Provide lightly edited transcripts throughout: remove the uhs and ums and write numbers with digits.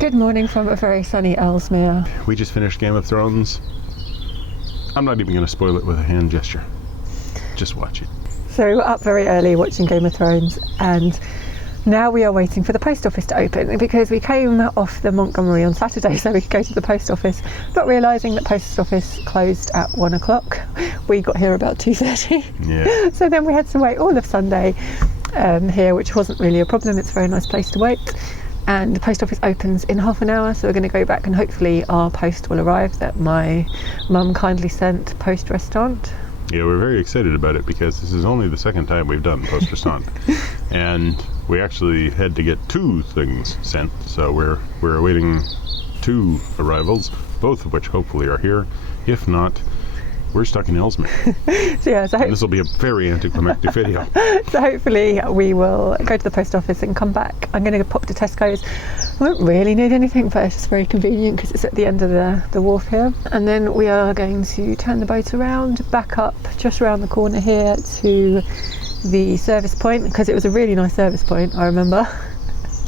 Good morning from a very sunny Ellesmere. We just finished Game of Thrones. I'm not even going to spoil it with a hand gesture. Just watch it. So we were up very early watching Game of Thrones, and now we are waiting for the post office to open because we came off the Montgomery on Saturday so we could go to the post office, not realising that post office closed at 1 o'clock. We got here about 2:30. Yeah. So then we had to wait all of Sunday here, which wasn't really a problem. It's a very nice place to wait. And the post office opens in half an hour, so we're going to go back and hopefully our post will arrive that my mum kindly sent post restaurant. Yeah, we're very excited about it because this is only the second time we've done post restaurant. And we actually had to get 2 things sent, so we're awaiting 2 arrivals, both of which hopefully are here. If not, we're stuck in Ellesmere. So this will be a very anticlimactic video. So hopefully we will go to the post office and come back. I'm going to pop to Tesco's. I won't really need anything, but it's just very convenient because it's at the end of the wharf here. And then we are going to turn the boat around, back up just around the corner here to the service point, because it was a really nice service point, I remember.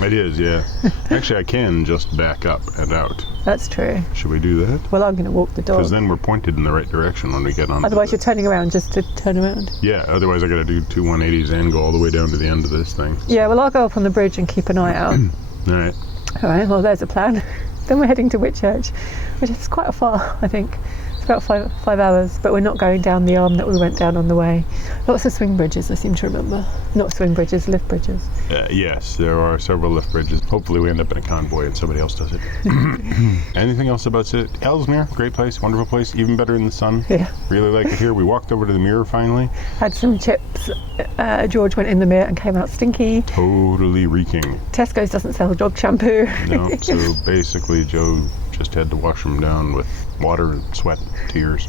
It is, yeah. Actually, I can just back up and out. That's true. Should we do that? Well, I'm going to walk the dog. Because then we're pointed in the right direction when we get on. Otherwise you're turning around just to turn around. Yeah, otherwise I got to do 2 180s and go all the way down to the end of this thing. Yeah, well, I'll go up on the bridge and keep an eye out. Alright. Alright, well, there's a plan. Then we're heading to Whitchurch, which is quite far, I think. It's about five hours, but we're not going down the arm that we went down on the way. Lots of swing bridges, I seem to remember. Not swing bridges, lift bridges. Yes, there are several lift bridges. Hopefully we end up in a convoy and somebody else does it. Anything else about it? Ellesmere, great place, wonderful place, even better in the sun. Yeah. Really like it here. We walked over to the mirror finally. Had some chips. George went in the mirror and came out stinky. Totally reeking. Tesco's doesn't sell dog shampoo. No, so basically Joe just had to wash him down with water and sweat and tears.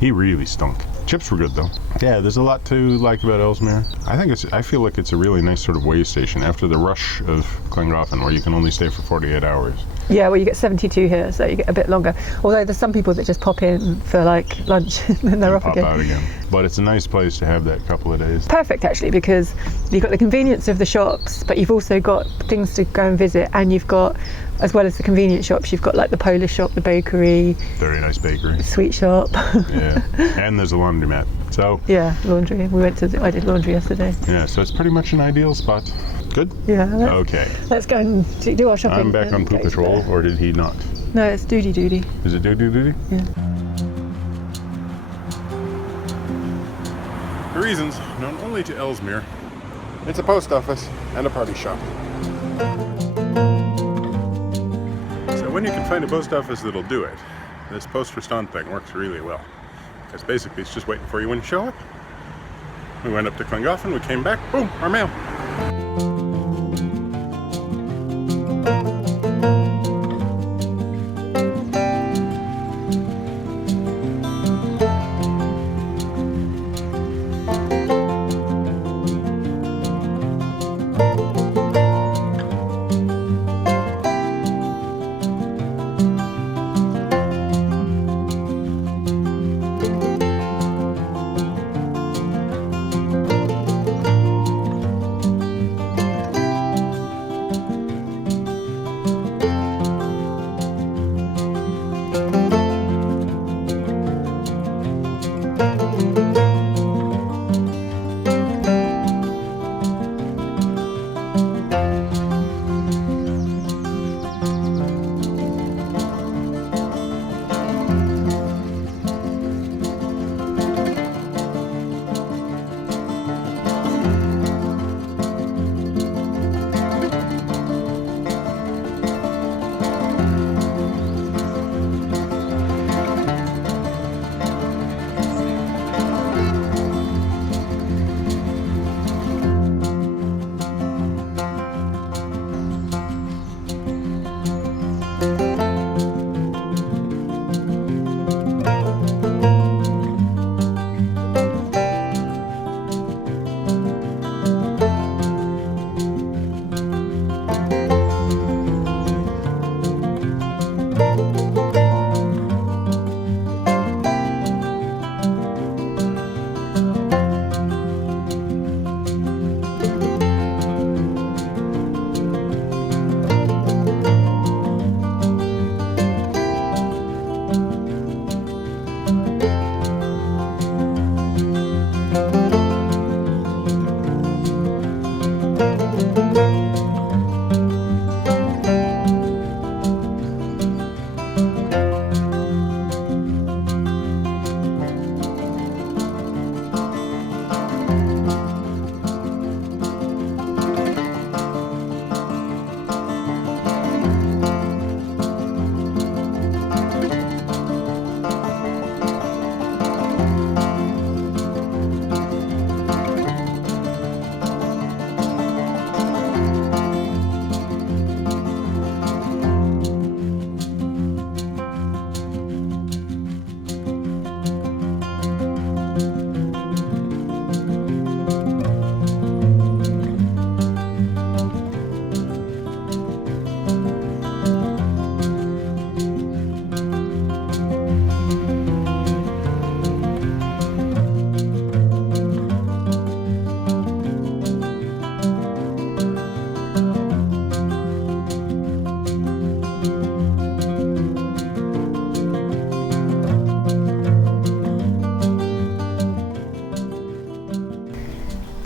He really stunk. Chips were good though. Yeah, there's a lot to like about Ellesmere. I feel like it's a really nice sort of way station after the rush of Llangollen where you can only stay for 48 hours. Yeah, well, you get 72 here, so you get a bit longer. Although there's some people that just pop in for like lunch and then they're off again. Pop out again. But it's a nice place to have that couple of days. Perfect, actually, because you've got the convenience of the shops, but you've also got things to go and visit, and you've got, as well as the convenience shops, you've got like the Polish shop, the bakery. Very nice bakery. Sweet shop. Yeah, and there's a laundromat. So. Yeah, laundry. I did laundry yesterday. Yeah, so it's pretty much an ideal spot. Good? Yeah. Okay. Let's go and do our shopping. I'm back on Poo Patrol, or did he not? No, it's duty. Is it duty? Yeah. For reasons known only to Ellesmere, it's a post office and a party shop. So when you can find a post office that'll do it, this post restaurant thing works really well. Because basically it's just waiting for you when you show up. We went up to Llangollen, we came back, boom, our mail.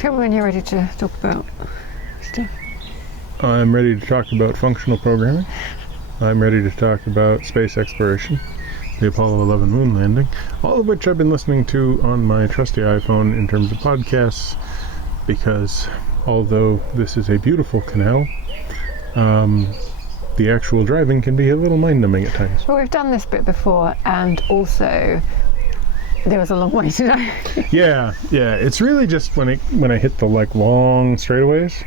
Tell me when you're ready to talk about stuff. I'm ready to talk about functional programming. I'm ready to talk about space exploration, the Apollo 11 moon landing, all of which I've been listening to on my trusty iPhone in terms of podcasts, because although this is a beautiful canal, the actual driving can be a little mind-numbing at times. Well, we've done this bit before, and also there was a long way to go. yeah. It's really just when I hit the like long straightaways,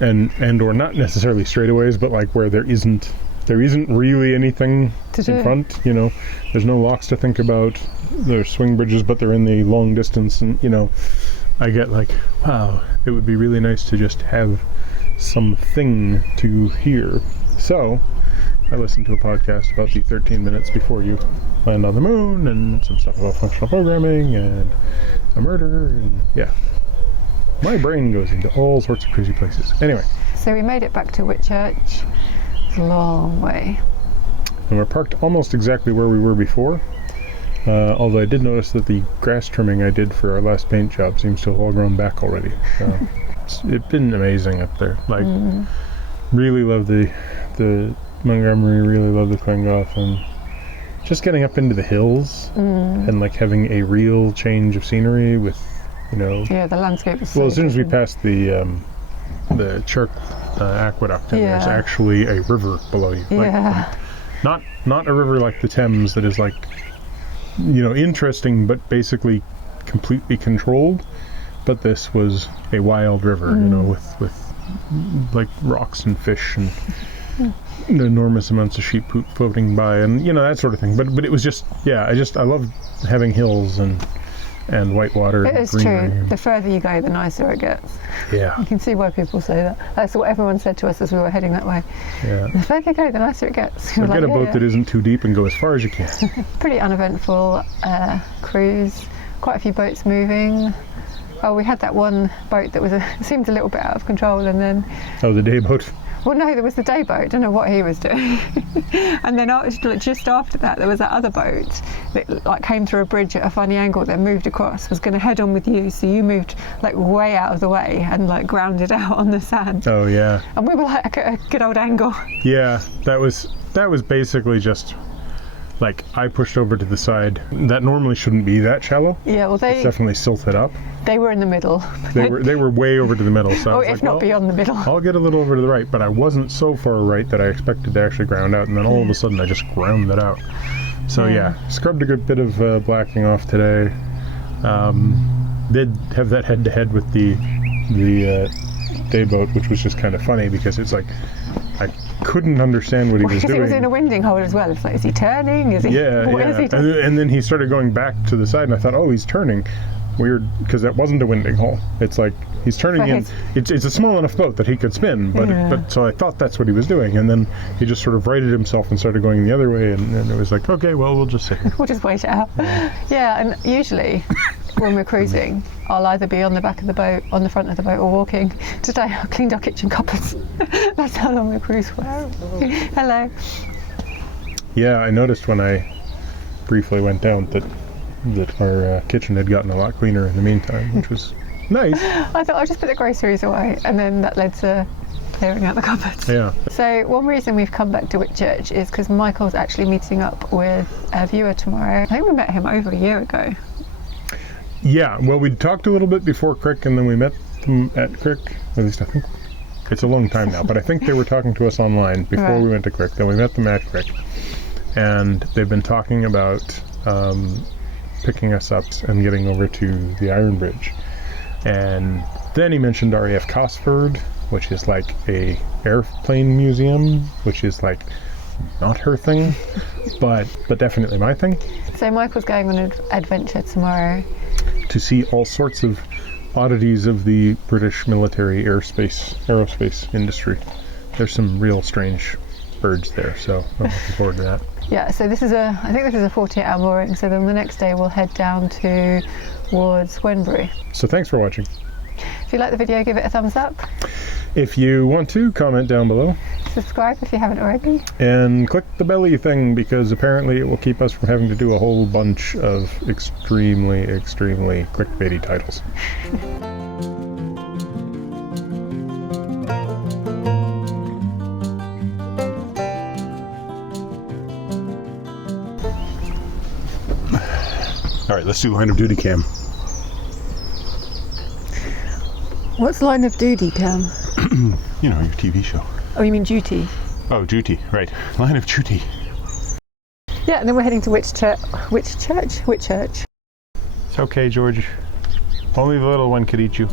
and or not necessarily straightaways, but like where there isn't really anything in front. You know, there's no locks to think about. There's swing bridges, but they're in the long distance, and you know, I get like, wow, it would be really nice to just have something to hear. So I listened to a podcast about the 13 minutes before you land on the moon, and some stuff about functional programming and a murder, and yeah. My brain goes into all sorts of crazy places. Anyway. So we made it back to Whitchurch. It's a long way. And we're parked almost exactly where we were before. Although I did notice that the grass trimming I did for our last paint job seems to have all grown back already. It's been amazing up there. Like, really love the Montgomery, really love the Klingoff, and just getting up into the hills and like having a real change of scenery with, you know. Yeah, the landscape is well, as soon as we passed the Chirk aqueduct, and there's actually a river below you. Like, not a river like the Thames that is like, you know, interesting but basically completely controlled. But this was a wild river, you know, with like rocks and fish and enormous amounts of sheep poop floating by, and you know, that sort of thing. But it was just, I love having hills and white water. It is true. The further you go, the nicer it gets. Yeah. You can see why people say that. That's what everyone said to us as we were heading that way. Yeah. The further you go, the nicer it gets. So get a boat that isn't too deep and go as far as you can. Pretty uneventful cruise. Quite a few boats moving. Oh, we had that one boat that seemed a little bit out of control, and then... Oh, the day boat? Well, no, there was the day boat. Don't know what he was doing. And then just after that, there was that other boat that like came through a bridge at a funny angle, then moved across, was going to head on with you. So you moved like way out of the way and like grounded out on the sand. Oh yeah. And we were like at a good old angle. Yeah, that was basically just like I pushed over to the side. That normally shouldn't be that shallow. Yeah, well, it's definitely silted up. They were in the middle. They were way over to the middle. So if not beyond the middle. I'll get a little over to the right, but I wasn't so far right that I expected to actually ground out, and then all of a sudden I just ground that out. So scrubbed a good bit of blacking off today. Did have that head-to-head with the day boat, which was just kind of funny because it's like I couldn't understand what he was doing. Because he was in a winding hole as well. It's like, is he turning? Is he? What is he doing? And then he started going back to the side, and I thought, oh, he's turning. Weird, because that wasn't a winding hole. It's like he's turning in. It's a small enough boat that he could spin, but so I thought that's what he was doing, and then he just sort of righted himself and started going the other way, and it was like, okay, well, we'll just sit here. We'll just wait it out. Yeah, and usually when we're cruising, I'll either be on the back of the boat, on the front of the boat, or walking. Today I cleaned our kitchen cupboards. That's how long the cruise was. Hello. Yeah, I noticed when I briefly went down that our kitchen had gotten a lot cleaner in the meantime, which was nice. I thought I'd just put the groceries away, and then that led to clearing out the cupboards. Yeah. So one reason we've come back to Whitchurch is because Michael's actually meeting up with a viewer tomorrow. I think we met him over a year ago. Yeah, well, we talked a little bit before Crick, and then we met them at Crick. At least I think it's a long time now, but I think they were talking to us online before we went to Crick. Then we met them at Crick, and they've been talking about picking us up and getting over to the Iron Bridge. And then he mentioned RAF Cosford, which is like a airplane museum, which is like not her thing, but definitely my thing. So Michael's going on an adventure tomorrow to see all sorts of oddities of the British military aerospace industry. There's some real strange birds there, so I'm looking forward to that. Yeah, so I think this is a 48-hour mooring, so then the next day we'll head down towards Wenbury. So thanks for watching. If you like the video, give it a thumbs up. If you want to, comment down below. Subscribe if you haven't already. And click the belly thing, because apparently it will keep us from having to do a whole bunch of extremely, extremely clickbaity titles. All right, let's do line of duty cam. What's line of duty, Cam? You know, your TV show. Oh, you mean duty? Oh, duty, right. Line of duty. Yeah, and then we're heading to Whitchurch. It's okay, George. Only the little one could eat you.